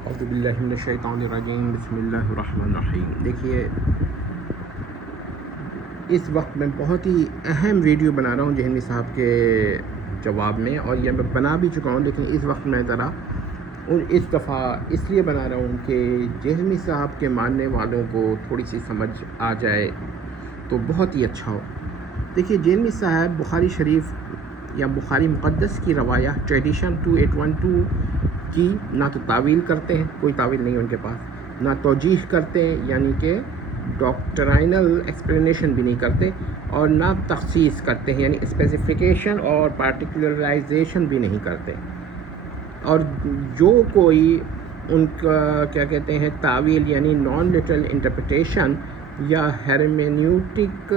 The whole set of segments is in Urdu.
اعوذ باللہ من الشیطان الرجیم، بسم اللہ الرحمن الرحیم۔ دیکھیے، اس وقت میں بہت ہی اہم ویڈیو بنا رہا ہوں جہنی صاحب کے جواب میں، اور یہ میں بنا بھی چکا ہوں، لیکن اس وقت میں ذرا اس دفعہ اس لیے بنا رہا ہوں کہ جہنی صاحب کے ماننے والوں کو تھوڑی سی سمجھ آ جائے تو بہت ہی اچھا ہو۔ دیکھیے، جہنی صاحب بخاری شریف یا بخاری مقدس کی روایہ ٹریڈیشن 2812 کی نہ تو تعویل کرتے ہیں، کوئی تعویل نہیں ہے ان کے پاس، نہ توجیح کرتے ہیں یعنی کہ ڈاکٹرائنل ایکسپلینیشن بھی نہیں کرتے، اور نہ تخصیص کرتے ہیں یعنی اسپیسیفیکیشن اور پارٹیکولرائزیشن بھی نہیں کرتے۔ اور جو کوئی ان کا کیا کہتے ہیں تعویل یعنی نان لٹرل انٹرپریٹیشن یا ہیرمینیوٹک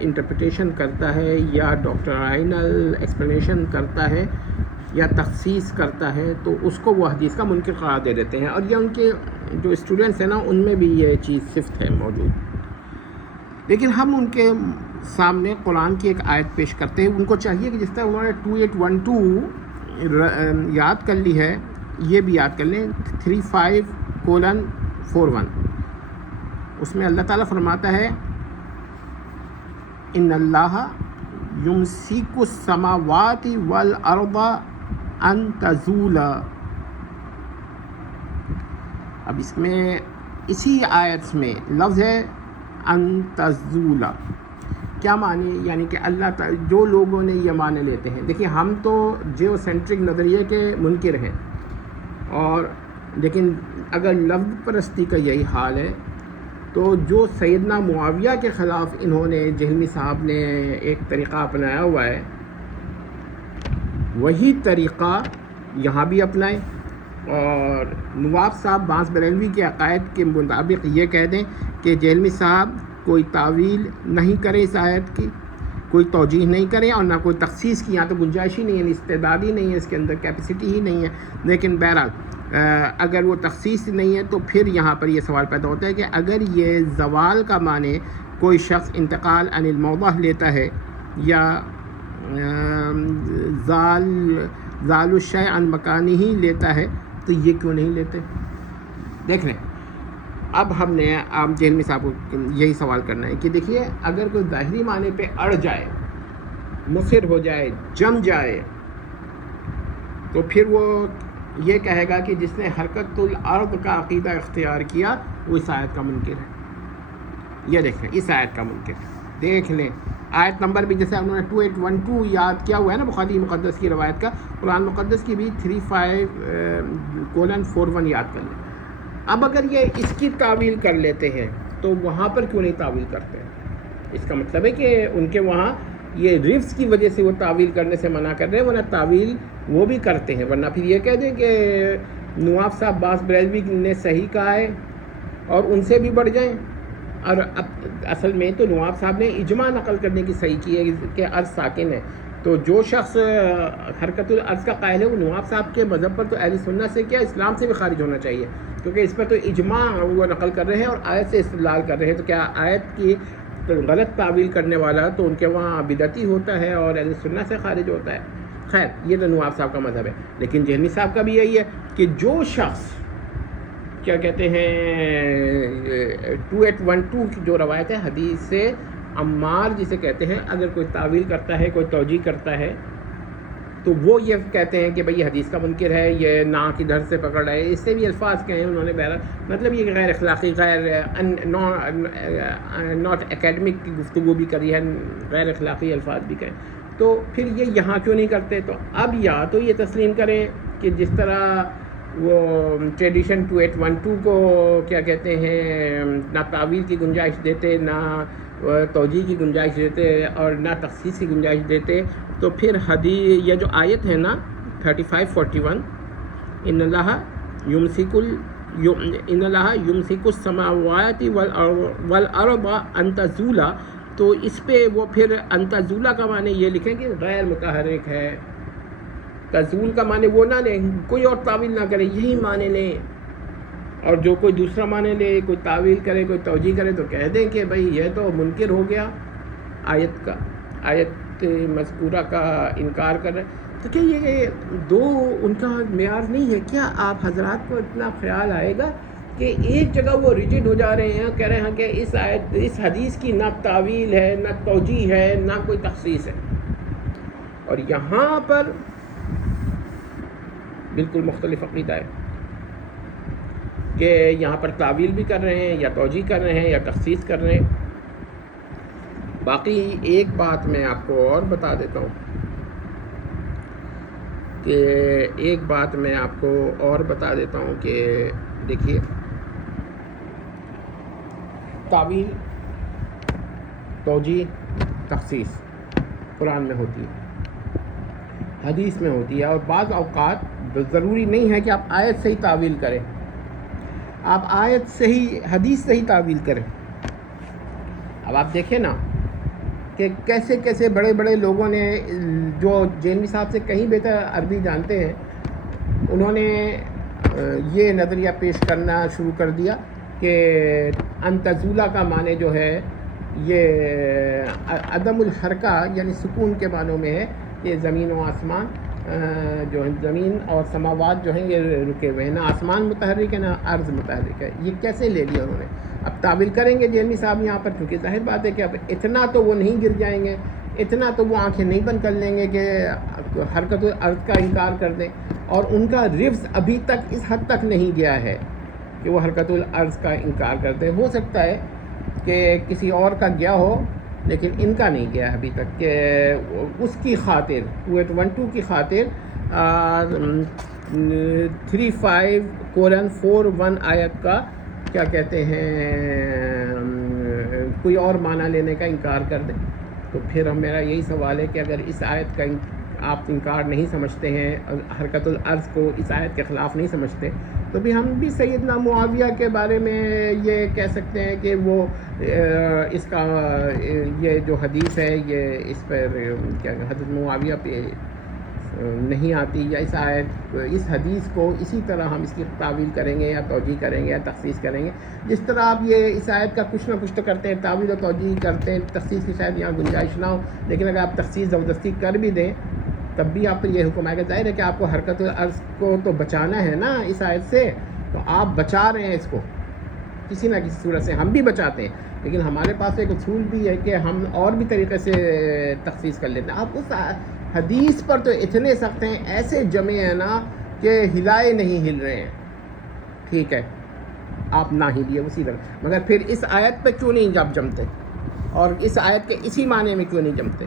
انٹرپریٹیشن کرتا ہے یا ڈاکٹرائنل ایکسپلینیشن کرتا ہے یا تخصیص کرتا ہے تو اس کو وہ حدیث کا منکر قرار دے دیتے ہیں، اور یہ ان کے جو اسٹوڈنٹس ہیں نا ان میں بھی یہ چیز صفت ہے موجود۔ لیکن ہم ان کے سامنے قرآن کی ایک آیت پیش کرتے ہیں، ان کو چاہیے کہ جس طرح انہوں نے 2812 یاد کر لی ہے، یہ بھی یاد کر لیں 35:41۔ اس میں اللہ تعالیٰ فرماتا ہے ان اللہ یمسک السماوات والارض ان تزولا۔ اب اس میں اسی آیت میں لفظ ہے ان تزولا، کیا معنی؟ یعنی کہ اللہ تعالیٰ جو لوگوں نے یہ معنی لیتے ہیں، دیکھیے ہم تو جیو سینٹرک نظریے کے منکر ہیں، اور لیکن اگر لفظ پرستی کا یہی حال ہے تو جو سیدنا معاویہ کے خلاف انہوں نے جہلمی صاحب نے ایک طریقہ اپنایا ہوا ہے، وہی طریقہ یہاں بھی اپنائیں، اور نواب صاحب بانس بریلوی کے عقائد کے مطابق یہ کہہ دیں کہ جہلمی صاحب کوئی تعویل نہیں کرے اس آیت کی، کوئی توجیح نہیں کرے، اور نہ کوئی تخصیص کی، یہاں تو گنجائش ہی نہیں ہے، استعداد ہی نہیں ہے، اس کے اندر کیپیسٹی ہی نہیں ہے۔ لیکن بہرحال اگر وہ تخصیص نہیں ہے تو پھر یہاں پر یہ سوال پیدا ہوتا ہے کہ اگر یہ زوال کا معنی کوئی شخص انتقال عن الموضع لیتا ہے یا زال الشیء عن مکانہ ہی لیتا ہے تو یہ کیوں نہیں لیتے؟ دیکھ لیں، اب ہم نے آپ جہلمی صاحب کو یہی سوال کرنا ہے کہ دیکھیے، اگر کوئی ظاہری معنی پہ اڑ جائے، مصر ہو جائے، جم جائے، تو پھر وہ یہ کہے گا کہ جس نے حرکت الارض کا عقیدہ اختیار کیا وہ اس آیت کا منکر ہے۔ یہ دیکھیں، اس آیت کا منکر ہے۔ دیکھ لیں آیت نمبر بھی، جیسے انہوں نے 2812 یاد کیا ہوا ہے نا بخاری مقدس کی روایت کا، قرآن مقدس کی بھی 35:41 یاد کر لیں۔ اب اگر یہ اس کی تعویل کر لیتے ہیں تو وہاں پر کیوں نہیں تعویل کرتے ہیں؟ اس کا مطلب ہے کہ ان کے وہاں یہ رفظ کی وجہ سے وہ تعویل کرنے سے منع کر رہے ہیں، ورنہ تعویل وہ بھی کرتے ہیں، ورنہ پھر یہ کہہ دیں کہ نواب صاحب باس بریلوی نے صحیح کہا ہے اور ان سے بھی بڑھ جائیں۔ اور اصل میں تو نواب صاحب نے اجماع نقل کرنے کی صحیح کی ہے کہ عرض ساکن ہے، تو جو شخص حرکت العرض کا قائل ہے وہ نواب صاحب کے مذہب پر تو اہل سنت سے کیا اسلام سے بھی خارج ہونا چاہیے، کیونکہ اس پر تو اجماع وہ نقل کر رہے ہیں اور آیت سے استدلال کر رہے ہیں، تو کیا آیت کی غلط تعویل کرنے والا تو ان کے وہاں بدعتی ہوتا ہے اور اہل سنت سے خارج ہوتا ہے؟ خیر، یہ تو نواب صاحب کا مذہب ہے، لیکن جہنی صاحب کا بھی یہی ہے کہ جو شخص کیا کہتے ہیں 2812 کی جو روایت ہے حدیث سے عمار جسے کہتے ہیں، اگر کوئی تعویل کرتا ہے، کوئی توجیح کرتا ہے تو وہ یہ کہتے ہیں کہ بھئی یہ حدیث کا منکر ہے، یہ نا کی در سے پکڑ رہا ہے، اس سے بھی الفاظ کہیں انہوں نے، بہرحال مطلب یہ غیر اخلاقی، غیر ناٹ اکیڈمک کی گفتگو بھی کری ہے، غیر اخلاقی الفاظ بھی کہیں، تو پھر یہ یہاں کیوں نہیں کرتے؟ تو اب یا تو یہ تسلیم کریں کہ جس طرح وہ ٹریڈیشن 2812 کو کیا کہتے ہیں نہ تعویل کی گنجائش دیتے، نہ توجیح کی گنجائش دیتے اور نہ تخصیص کی گنجائش دیتے، تو پھر حدیث یہ جو آیت ہے نا 35:41 ان اللہ یمسک السماوات والارض ان تزولا، تو اس پہ وہ پھر ان تزولا کا معنی یہ لکھیں کہ غیر متحرک ہے، تزول کا معنی وہ نہ لیں، کوئی اور تعویل نہ کرے، یہی معنی لیں، اور جو کوئی دوسرا معنی لے، کوئی تعویل کرے، کوئی توجیح کرے تو کہہ دیں کہ بھئی یہ تو منکر ہو گیا، آیت مذکورہ کا انکار کر رہے۔ تو کیا یہ دو ان کا معیار نہیں ہے کیا؟ آپ حضرات کو اتنا خیال آئے گا کہ ایک جگہ وہ ریجڈ ہو جا رہے ہیں، کہہ رہے ہیں کہ اس حدیث کی نہ تعویل ہے، نہ توجیح ہے، نہ کوئی تخصیص ہے، اور یہاں پر بالکل مختلف عقیدہ ہے کہ یہاں پر تعویل بھی کر رہے ہیں، یا توجیح کر رہے ہیں، یا تخصیص کر رہے ہیں۔ باقی ایک بات میں آپ کو اور بتا دیتا ہوں کہ دیکھیے، تعویل، توجیح، تخصیص قرآن میں ہوتی ہے، حدیث میں ہوتی ہے، اور بعض اوقات ضروری نہیں ہے کہ آپ آیت سے ہی تعویل کریں، آپ آیت سے ہی حدیث سے ہی تعویل کریں۔ اب آپ دیکھیں نا کہ کیسے کیسے بڑے بڑے لوگوں نے، جو جینوی صاحب سے کہیں بہتر عربی جانتے ہیں، انہوں نے یہ نظریہ پیش کرنا شروع کر دیا کہ انتزولہ کا معنی جو ہے یہ عدم الحرکہ یعنی سکون کے معنوں میں ہے، کہ زمین و آسمان جو ہے، زمین اور سماوات جو ہیں یہ رکے ہوئے ہیں، نہ آسمان متحرک ہے نہ ارض متحرک ہے۔ یہ کیسے لے لیا انہوں نے؟ اب تعویل کریں گے جینوی صاحب یہاں پر، کیونکہ ظاہر بات ہے کہ اب اتنا تو وہ نہیں گر جائیں گے، اتنا تو وہ آنکھیں نہیں بند کر لیں گے کہ حرکت الارض کا انکار کر دیں، اور ان کا رفظ ابھی تک اس حد تک نہیں گیا ہے کہ وہ حرکت الارض کا انکار کر دیں۔ ہو سکتا ہے کہ کسی اور کا گیا ہو، لیکن ان کا نہیں گیا ابھی تک، کہ اس کی خاطر 2812 کی خاطر 35:41 آیت کا کیا کہتے ہیں کوئی اور معنی لینے کا انکار کر دیں۔ تو پھر میرا یہی سوال ہے کہ اگر اس آیت کا آپ انکار نہیں سمجھتے ہیں، حرکت الارض کو اس آیت کے خلاف نہیں سمجھتے، تو بھی ہم بھی سیدنا معاویہ کے بارے میں یہ کہہ سکتے ہیں کہ وہ اس کا یہ جو حدیث ہے یہ اس پر کیا حضرت معاویہ پہ نہیں آتی، یا اس حدیث کو اسی طرح ہم اس کی تعویل کریں گے یا توجیح کریں گے یا تخصیص کریں گے، جس طرح آپ یہ اس آیت کا کچھ نہ کچھ تو کرتے ہیں، تعویل و توجیح کرتے ہیں، تخصیص کی شاید یہاں گنجائش نہ ہو، لیکن اگر آپ تخصیص زبردستی کر بھی دیں تب بھی آپ پر یہ حکم آئے گا۔ ظاہر ہے کہ آپ کو حرکت الارض کو تو بچانا ہے نا اس آیت سے، تو آپ بچا رہے ہیں اس کو کسی نہ کسی صورت سے، ہم بھی بچاتے ہیں، لیکن ہمارے پاس ایک اصول بھی ہے کہ ہم اور بھی طریقے سے تخصیص کر لیتے ہیں۔ آپ اس حدیث پر تو اتنے سخت ہیں، ایسے جمے ہیں نا کہ ہلائے نہیں ہل رہے ہیں، ٹھیک ہے، آپ نہ ہلیے اسی طرح، مگر پھر اس آیت پہ کیوں نہیں آپ جمتے، اور اس آیت کے اسی معنی میں کیوں نہیں جمتے؟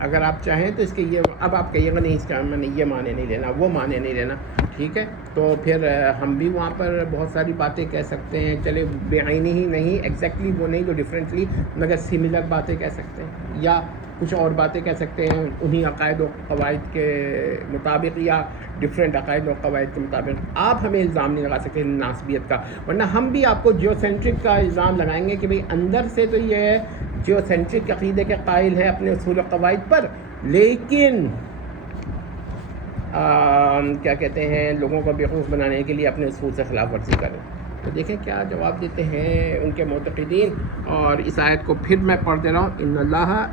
اگر آپ چاہیں تو اس کے یہ اب آپ کہیے گا نہیں اس کا میں نے یہ معنی نہیں لینا، وہ معنی نہیں لینا، ٹھیک ہے، تو پھر ہم بھی وہاں پر بہت ساری باتیں کہہ سکتے ہیں، چلے بے عینی ہی نہیں، ایگزیکٹلی وہ نہیں، جو ڈفرینٹلی مگر سملر باتیں کہہ سکتے ہیں، یا کچھ اور باتیں کہہ سکتے ہیں انہی عقائد و قواعد کے مطابق، یا ڈفرینٹ عقائد و قواعد کے مطابق۔ آپ ہمیں الزام نہیں لگا سکتے ناسبیت کا، ورنہ ہم بھی آپ کو جیو سینٹرک کا الزام لگائیں گے کہ بھئی اندر سے تو یہ جیو سینٹرک عقیدے کے قائل ہیں اپنے اصول و قواعد پر، لیکن کیا کہتے ہیں لوگوں کو بیوقوف بنانے کے لیے اپنے اصول سے خلاف ورزی کریں۔ تو دیکھیں کیا جواب دیتے ہیں ان کے معتقدین، اور اس آیت کو پھر میں پڑھ دے رہا ہوں، ان اللہ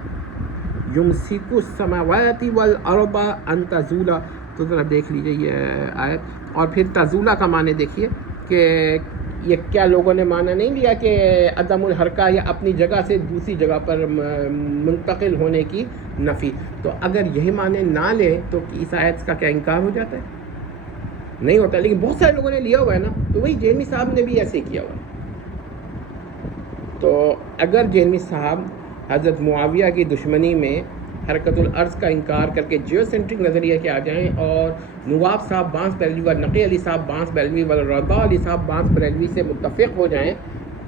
یمسک السماوات والارض ان تزولا، تو ذرا دیکھ لیجئے یہ آیت، اور پھر تزولا کا معنی دیکھیے کہ یہ کیا لوگوں نے معنی نہیں لیا کہ عدم الحرکہ یا اپنی جگہ سے دوسری جگہ پر منتقل ہونے کی نفی، تو اگر یہی معنی نہ لے تو اس آیت کا کیا انکار ہو جاتا ہے؟ نہیں ہوتا، لیکن بہت سارے لوگوں نے لیا ہوا ہے نا، تو وہی جینوی صاحب نے بھی ایسے کیا ہوا ہے۔ تو اگر جینوی صاحب حضرت معاویہ کی دشمنی میں حرکت الارض کا انکار کر کے جیو سینٹرک نظریہ کے آ جائیں، اور نواب صاحب بانس بریلوی و نقی علی صاحب بانس بریلوی و رضا علی صاحب بانس بریلوی سے متفق ہو جائیں،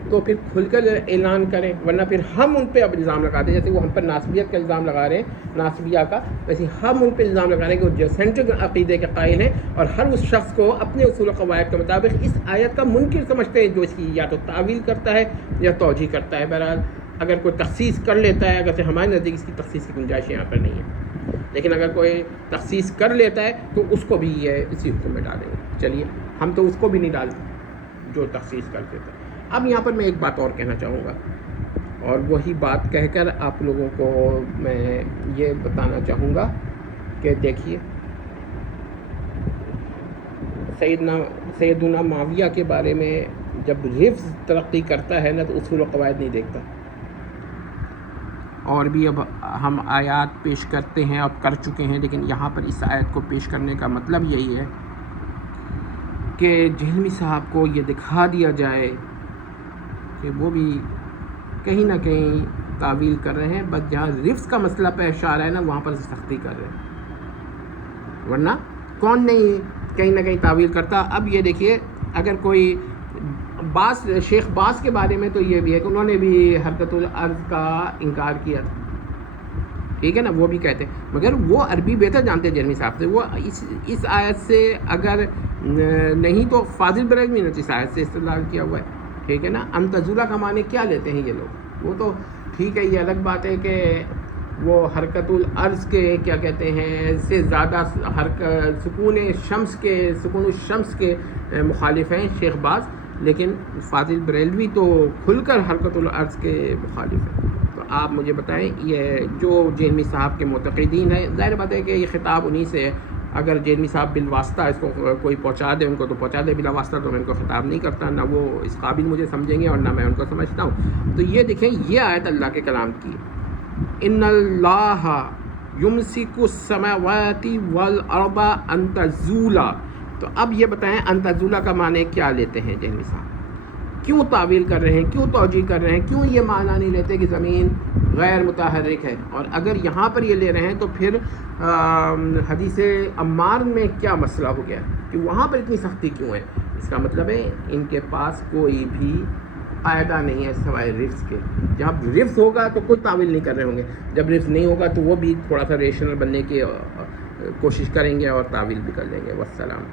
تو پھر کھل کر اعلان کریں، ورنہ پھر ہم ان پہ اب الزام لگاتے ہیں، جیسے وہ ہم پر ناسبیت کا الزام لگا رہے ہیں، ناسبیہ کا، ویسے ہم ان پہ الزام لگا رہے ہیں کہ وہ جیو سینٹرک عقیدے کے قائل ہیں، اور ہر اس شخص کو اپنے اصول و قواعد کے مطابق اس آیت کا منکر سمجھتے ہیں، جو اس کی یا تو تعویل کرتا ہے یا توجیح کرتا ہے۔ بہرحال اگر کوئی تخصیص کر لیتا ہے، اگر سے ہمارے نزدیک اس کی تخصیص کی گنجائش یہاں پر نہیں ہے، لیکن اگر کوئی تخصیص کر لیتا ہے تو اس کو بھی یہ اسی حکم میں ڈالیں گے۔ چلیے ہم تو اس کو بھی نہیں ڈالتے جو تخصیص کر دیتا ہے۔ اب یہاں پر میں ایک بات اور کہنا چاہوں گا، اور وہی بات کہہ کر آپ لوگوں کو میں یہ بتانا چاہوں گا کہ دیکھیے سیدنا معاویہ کے بارے میں جب رفظ ترقی کرتا ہے نا تو اصول و قواعد نہیں دیکھتا. اور بھی اب ہم آیات پیش کرتے ہیں، اب کر چکے ہیں، لیکن یہاں پر اس آیت کو پیش کرنے کا مطلب یہی ہے کہ جہلمی صاحب کو یہ دکھا دیا جائے کہ وہ بھی کہیں نہ کہیں تعویل کر رہے ہیں، بس جہاں رفظ کا مسئلہ پیش آ رہا ہے نا وہاں پر سختی کر رہے ہیں، ورنہ کون نہیں کہیں نہ کہیں تعویل کرتا. اب یہ دیکھیے اگر کوئی شیخ باز کے بارے میں تو یہ بھی ہے کہ انہوں نے بھی حرکت العرض کا انکار کیا تھا، ٹھیک ہے نا، وہ بھی کہتے ہیں، مگر وہ عربی بہتر جانتے ہیں جہلمی صاحب سے. وہ اس آیت سے اگر نہیں تو فاضل بریلوی نے اس آیت سے استدلال کیا ہوا ہے، ٹھیک ہے نا. انتزولہ کا معنی کیا لیتے ہیں یہ لوگ؟ وہ تو ٹھیک ہے، یہ الگ بات ہے کہ وہ حرکت العرض کے کیا کہتے ہیں سے زیادہ سکون الشمس کے مخالف ہیں شیخ باز، لیکن فاضل بریلوی تو کھل کر حرکت العرض کے مخالف ہیں. تو آپ مجھے بتائیں، یہ جو جہلمی صاحب کے معتقدین ہیں، ظاہر بات ہے کہ یہ خطاب انہی سے ہے. اگر جہلمی صاحب بالواسطہ اس کو کوئی پہنچا دے ان کو تو پہنچا دے، بلا واسطہ تو میں ان کو خطاب نہیں کرتا، نہ وہ اس قابل مجھے سمجھیں گے اور نہ میں ان کو سمجھتا ہوں. تو یہ دیکھیں، یہ آیت اللہ کے کلام کی ہے، ان اللہ یمسک السماوات والارض ان تزولا. تو اب یہ بتائیں ان تزولا کا معنی کیا لیتے ہیں جہلمی صاحب؟ کیوں تعویل کر رہے ہیں، کیوں توجیہ کر رہے ہیں، کیوں یہ معنی نہیں لیتے کہ زمین غیر متحرک ہے؟ اور اگر یہاں پر یہ لے رہے ہیں تو پھر حدیث عمار میں کیا مسئلہ ہو گیا کہ وہاں پر اتنی سختی کیوں ہے؟ اس کا مطلب ہے ان کے پاس کوئی بھی قاعدہ نہیں ہے سوائے رفظ کے. جب رفظ ہوگا تو کوئی تعویل نہیں کر رہے ہوں گے، جب رفظ نہیں ہوگا تو وہ بھی تھوڑا سا ریشنل بننے کی کوشش کریں گے اور تعویل بھی کر لیں گے. والسلام.